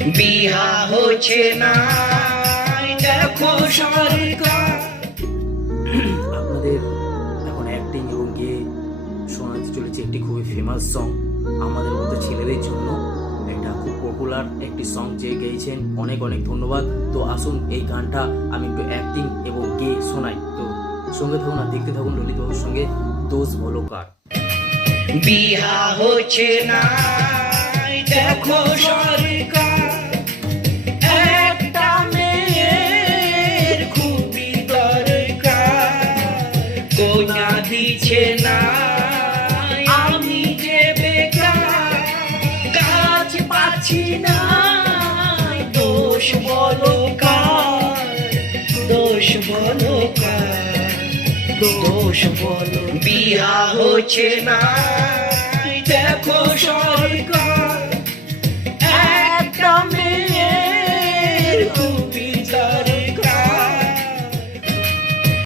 বিহা হচ্ছে না, দেখো সরকার। আপনাদের এখন অ্যাক্টিং এবং গেয়ে শোনাতে চলেছে একটি খুবই ফেমাস সং আমাদের মতো ছেলেদের জন্য। একটা খুব পপুলার একটি সং যে গেয়েছেন, অনেক অনেক ধন্যবাদ। তো আসুন এই গানটা আমি একটু অ্যাক্টিং এবং গেয়ে শোনাই। তো সঙ্গে থাকুন আর দেখতে থাকুন ললিত বাবুর সঙ্গে দোষ বলো কার। বিহা হচ্ছে না, দেখো সরকার। একটা মেয়ের খুবই দরকার, কন্যা দিচ্ছে না, আমি যে বেকার, কাজ পাচ্ছি না, দোষ বলো কার, দোষ বলো কার, দোষ বলো। বিহা হচ্ছে না, দেখো সরকার।